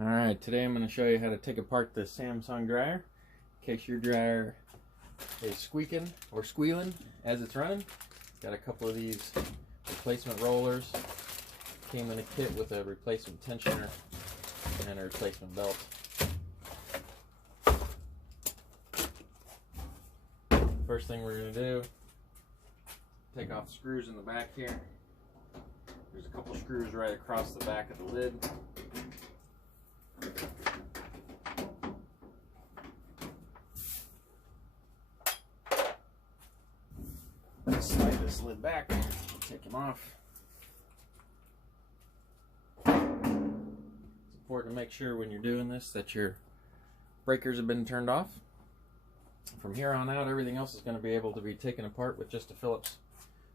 Alright, today I'm going to show you how to take apart the Samsung dryer in case your dryer is squeaking or squealing as it's running. Got a couple of these replacement rollers. Came in a kit with a replacement tensioner and a replacement belt. First thing we're going to do, take off the screws in the back here. There's a couple screws right across the back of the lid. Slide this lid back, take them off. It's important to make sure when you're doing this that your breakers have been turned off. From here on out, everything else is going to be able to be taken apart with just a Phillips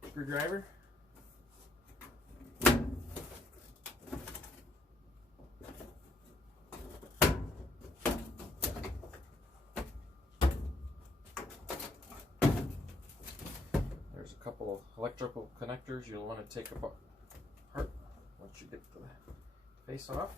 screwdriver. There's a couple of electrical connectors you'll want to take apart once you get the face off.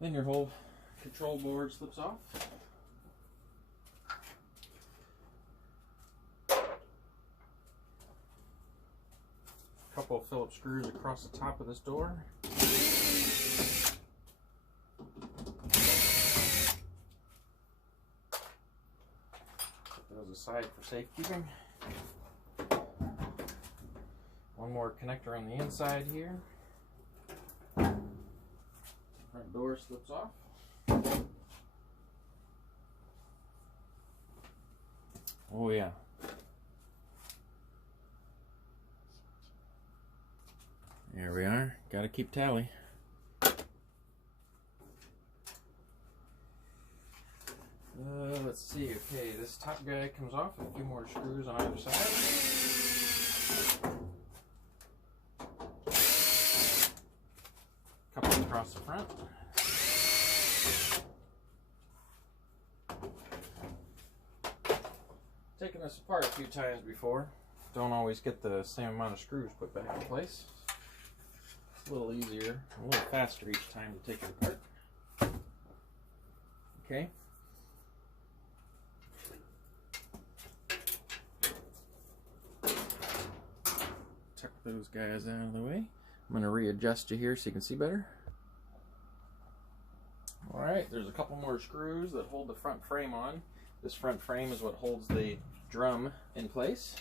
Then your whole control board slips off. A couple of Phillips screws across the top of this door. Put those aside for safekeeping. One more connector on the inside here. Front door slips off. Oh yeah. There we are. Gotta keep tally. Let's see. Okay, this top guy comes off with a few more screws on either side. Couple across the front. Taken this apart a few times before. Don't always get the same amount of screws put back in place. It's a little easier, a little faster each time to take it apart. Okay. Tuck those guys out of the way. I'm going to readjust you here so you can see better. Alright, there's a couple more screws that hold the front frame on. This front frame is what holds the drum in place.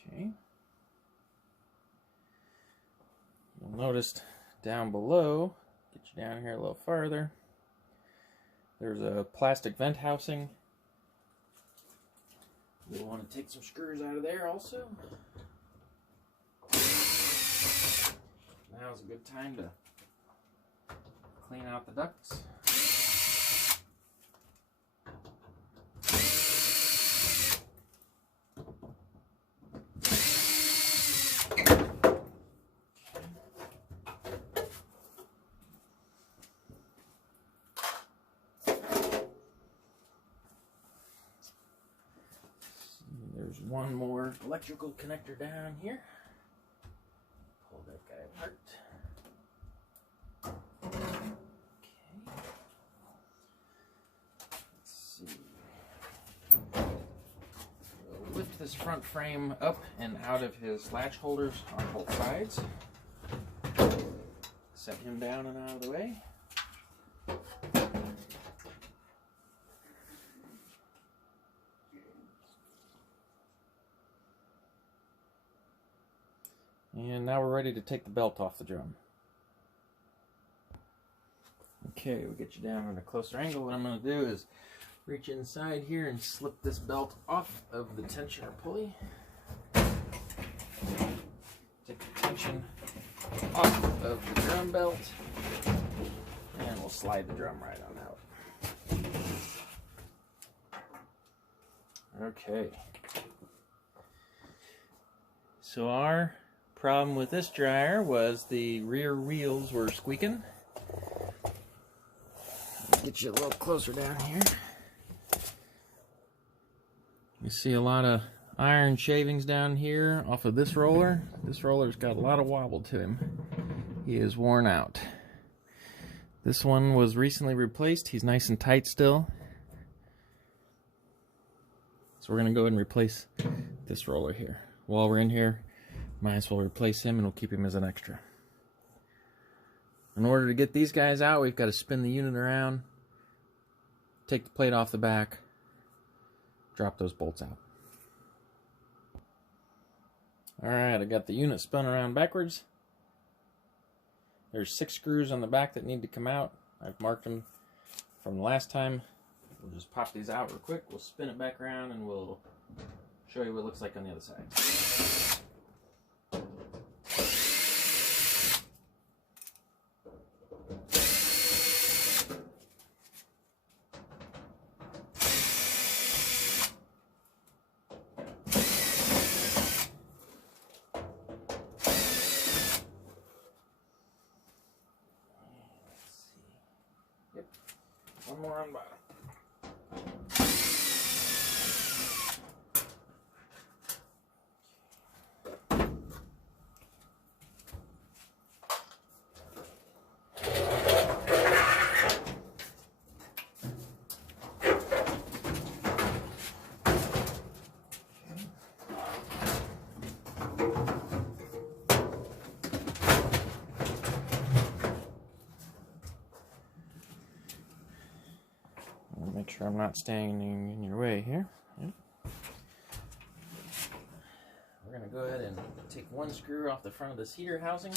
Okay. You'll notice down below, get you down here a little farther, there's a plastic vent housing. You'll want to take some screws out of there also. Now's a good time to clean out the ducts. There's one more electrical connector down here. Pull that guy apart. Okay. Let's see. We'll lift this front frame up and out of his latch holders on both sides. Set him down and out of the way. And now we're ready to take the belt off the drum. Okay, we'll get you down at a closer angle. What I'm going to do is reach inside here and slip this belt off of the tensioner pulley. Take the tension off of the drum belt, and we'll slide the drum right on out. Okay. So our problem with this dryer was the rear wheels were squeaking. Get you a little closer down here. You see a lot of iron shavings down here off of this roller. This roller's got a lot of wobble to him. He is worn out. This one was recently replaced. He's nice and tight still. So we're going to go ahead and replace this roller here. While we're in here, might as well replace him and we'll keep him as an extra. In order to get these guys out, we've got to spin the unit around, take the plate off the back, drop those bolts out. Alright, I got the unit spun around backwards. There's 6 screws on the back that need to come out. I've marked them from the last time. We'll just pop these out real quick. We'll spin it back around and we'll show you what it looks like on the other side. Yep, one more on bottom. Make sure I'm not standing in your way here. Yep. We're going to go ahead and take one screw off the front of this heater housing.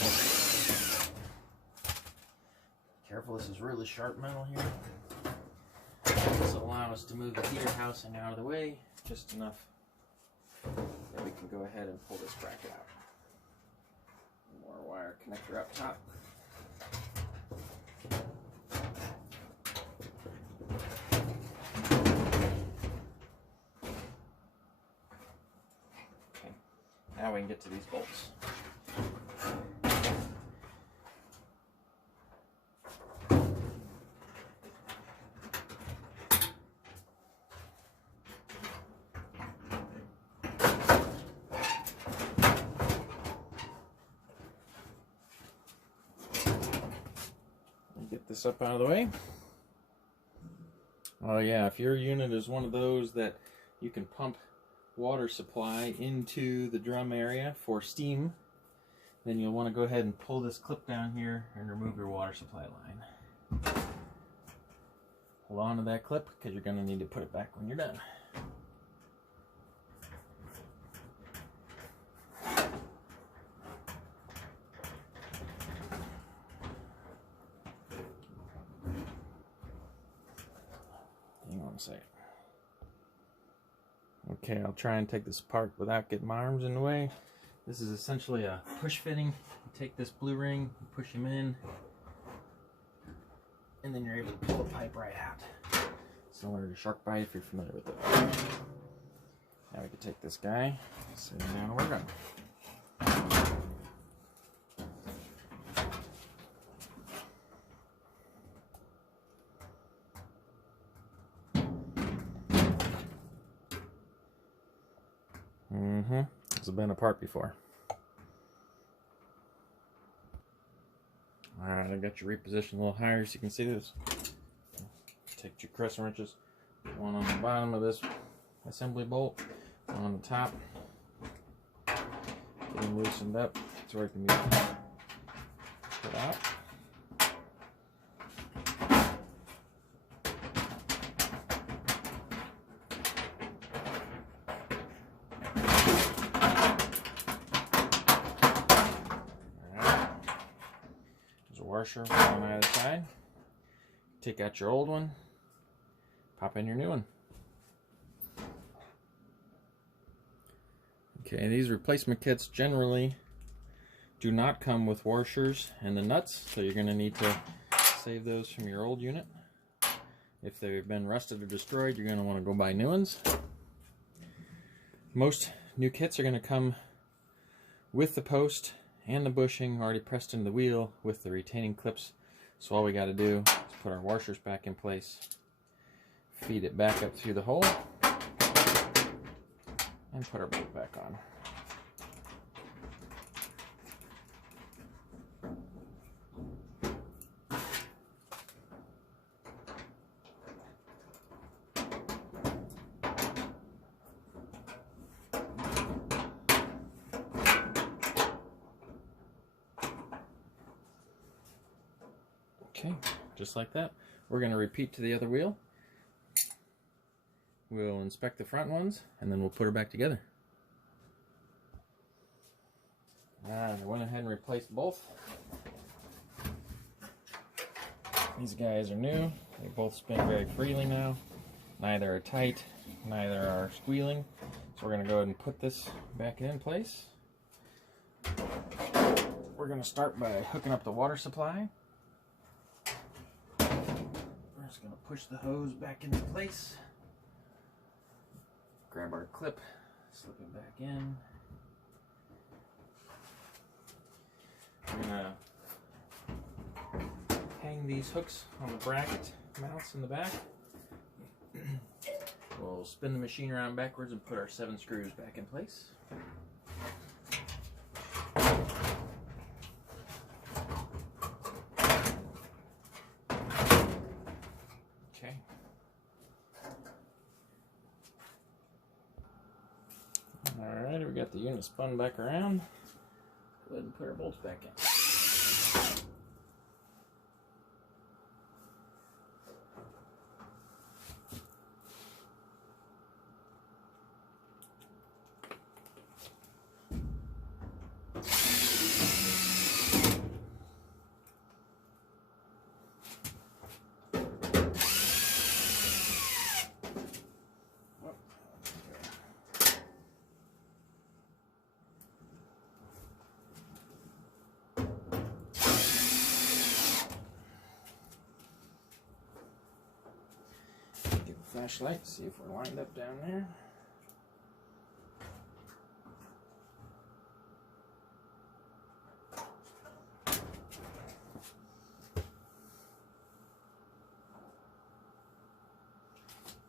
Careful, this is really sharp metal here. This will allow us to move the heater housing out of the way just enough that we can go ahead and pull this bracket out. More wire connector up top. Now we can get to these bolts. Get this up out of the way. Oh yeah, if your unit is one of those that you can pump water supply into the drum area for steam, then you'll want to go ahead and pull this clip down here and remove your water supply line. Hold on to that clip because you're going to need to put it back when you're done. Hang on a second. Okay, I'll try and take this apart without getting my arms in the way. This is essentially a push fitting. You take this blue ring, you push him in, and then you're able to pull the pipe right out. Similar to shark bite if you're familiar with it. Now we can take this guy, sit him down, and we're done. It's been apart before. Alright, I got you repositioned a little higher so you can see this. Take 2 crescent wrenches, one on the bottom of this assembly bolt, one on the top. Get them loosened up so it can be put out. Washer on either side. Take out your old one, pop in your new one. Okay, these replacement kits generally do not come with washers and the nuts, so you're going to need to save those from your old unit. If they've been rusted or destroyed, you're going to want to go buy new ones. Most new kits are going to come with the post and the bushing already pressed into the wheel with the retaining clips. So all we got to do is put our washers back in place, feed it back up through the hole, and put our bolt back on. Okay, just like that. We're going to repeat to the other wheel. We'll inspect the front ones, and then we'll put her back together. I went ahead and replaced both. These guys are new. They both spin very freely now. Neither are tight, neither are squealing. So we're going to go ahead and put this back in place. We're going to start by hooking up the water supply. We're just going to push the hose back into place. Grab our clip, slip it back in. I'm going to hang these hooks on the bracket mounts in the back. We'll spin the machine around backwards and put our 7 screws back in place. Okay. Alright, we got the unit spun back around. Go ahead and put our bolts back in. Flashlight, see if we're lined up down there.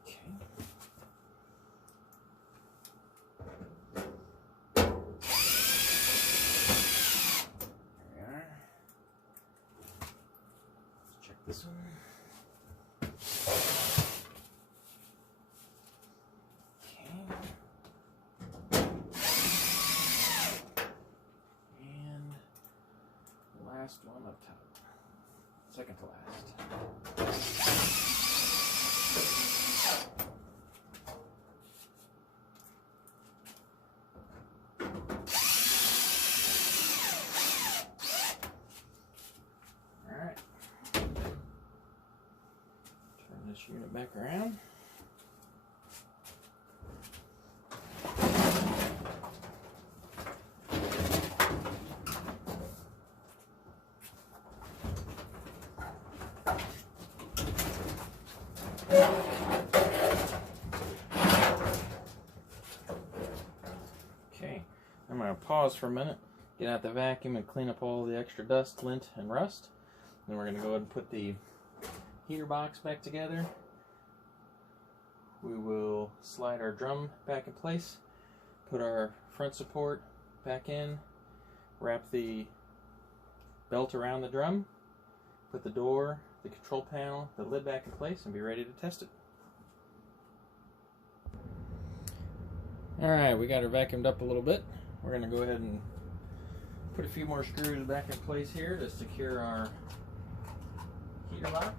Okay. There we are. Let's check this one. Last one up top. Second to last. Alright. Turn this unit back around. Okay, I'm going to pause for a minute, get out the vacuum and clean up all the extra dust, lint, and rust. Then we're going to go ahead and put the heater box back together. We will slide our drum back in place, put our front support back in, wrap the belt around the drum, put the door, the control panel, the lid back in place, and be ready to test it. Alright, we got her vacuumed up a little bit. We're going to go ahead and put a few more screws back in place here to secure our heater box.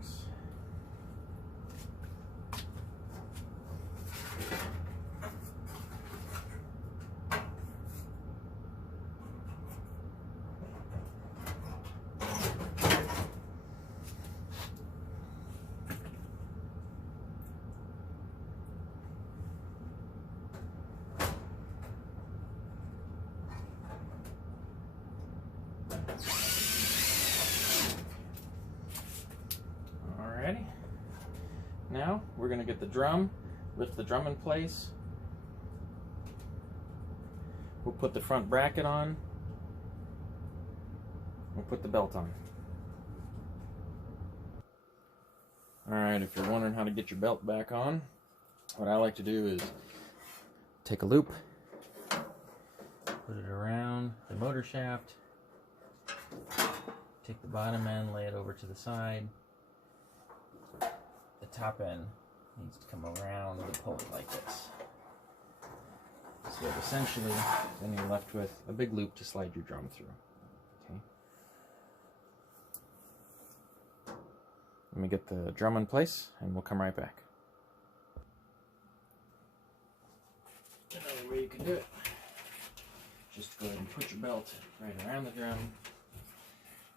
going to get the drum, lift the drum in place. We'll put the front bracket on. We'll put the belt on. Alright, if you're wondering how to get your belt back on, what I like to do is take a loop, put it around the motor shaft, take the bottom end, lay it over to the side. The top end needs to come around and pull it like this. So essentially, then you're left with a big loop to slide your drum through. Okay. Let me get the drum in place and we'll come right back. Another way you can do it, just go ahead and put your belt right around the drum,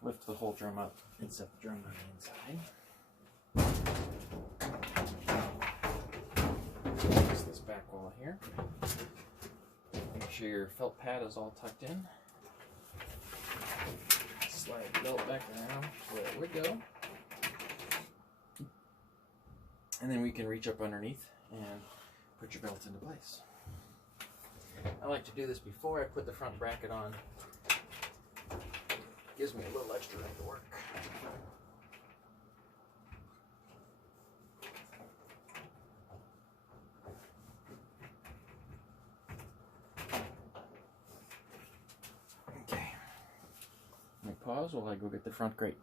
lift the whole drum up and set the drum on the inside. Place this back wall here. Make sure your felt pad is all tucked in. Slide the belt back around where it would go. And then we can reach up underneath and put your belt into place. I like to do this before I put the front bracket on. Gives me a little extra room to work. Okay. Let me pause while I go get the front grate.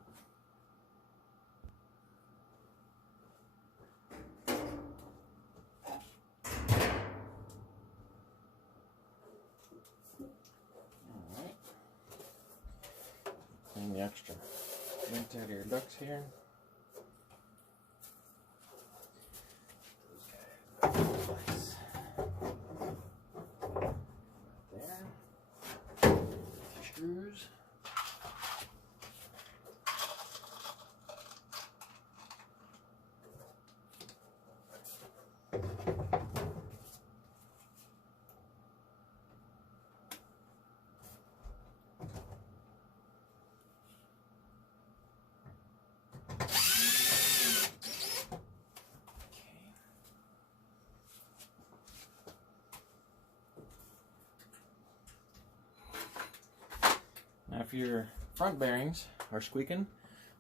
Clean the extra lint out of your ducts here. Those guys back in place. Right there. Screws. Now if your front bearings are squeaking,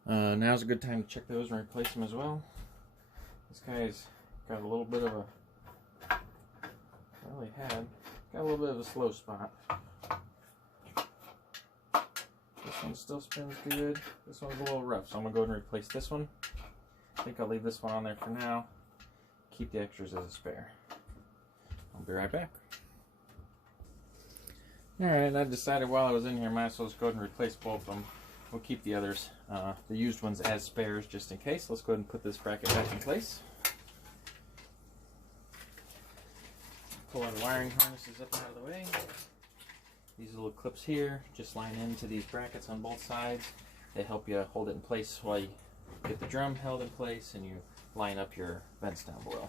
now's a good time to check those and replace them as well. This guy's got a little bit of a, got a little bit of a slow spot. This one still spins good. This one's a little rough, so I'm going to go ahead and replace this one. I think I'll leave this one on there for now. Keep the extras as a spare. I'll be right back. Alright, I decided while I was in here, I might as well just go ahead and replace both of them. We'll keep the others, the used ones, as spares just in case. Let's go ahead and put this bracket back in place. Pull our wiring harnesses up out of the way. These little clips here just line into these brackets on both sides. They help you hold it in place while you get the drum held in place and you line up your vents down below.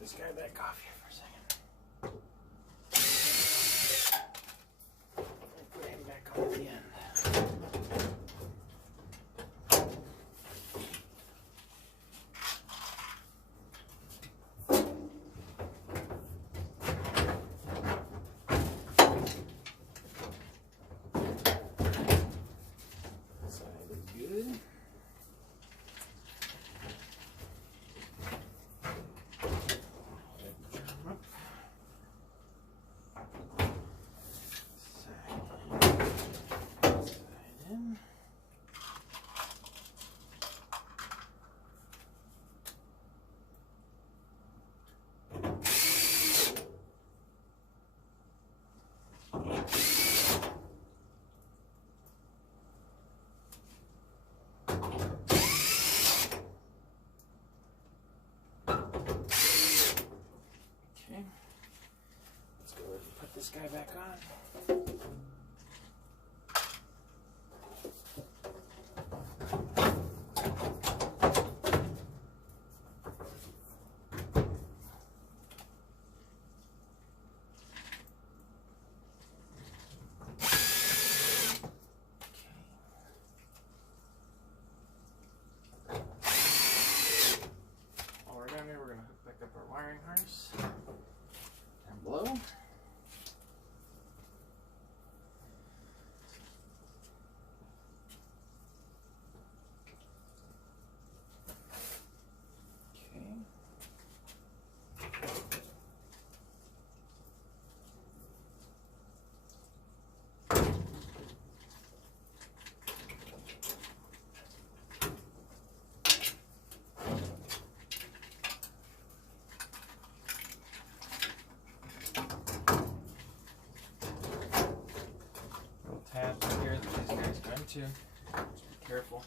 This guy back off here for a second. And put him back on at the end. This side is good. This guy back on. wiring harness down below. Tabs here that these guys go into. Just be careful.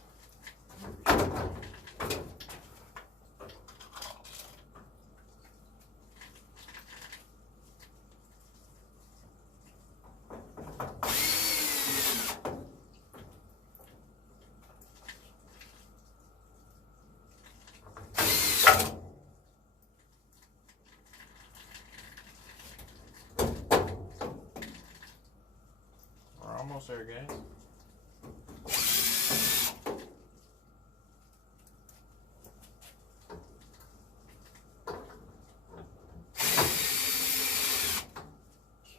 Almost there, guys.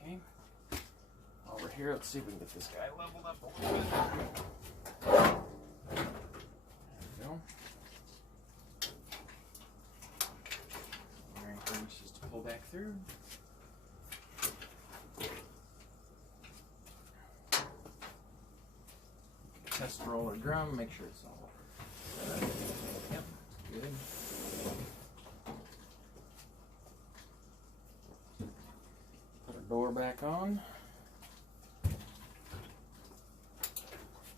Okay. Over here, let's see if we can get this guy leveled up a little bit. There we go. Wiring harness just to pull back through. Test roller drum, make sure it's all set up. Yep, good. Put our door back on.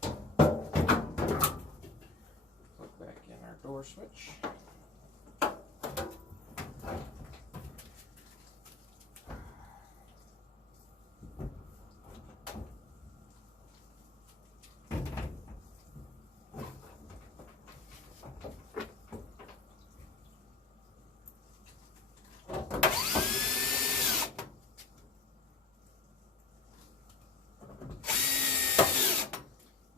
Plug back in our door switch.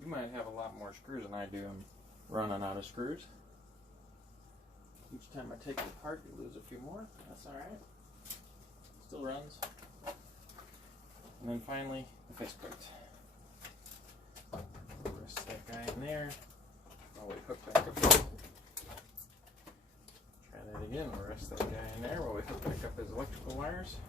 Might have a lot more screws than I do. I'm running out of screws. Each time I take it apart, you lose a few more. That's alright. Still runs. And then finally, the faceplate. Rest that guy in there. While we hook back up. Try that again. We'll rest that guy in there while we hook back up his electrical wires.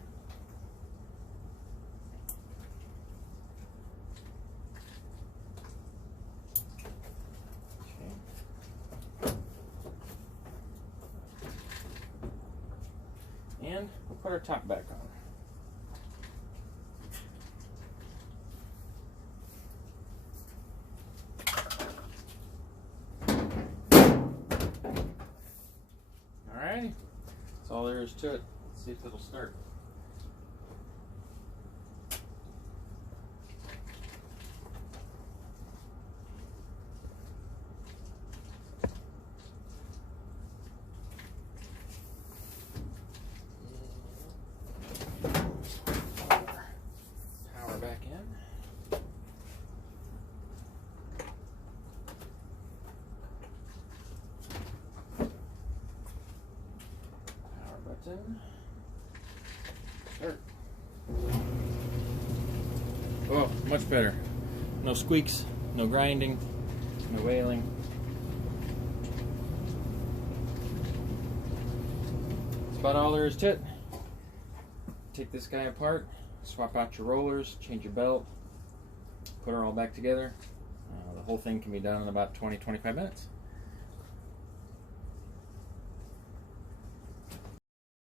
And we'll put our top back on. Alrighty, that's all there is to it. Let's see if it'll start. Start. Oh, much better. No squeaks, no grinding, no wailing. That's about all there is to it. Take this guy apart, swap out your rollers, change your belt, put her all back together. The whole thing can be done in about 20-25 minutes.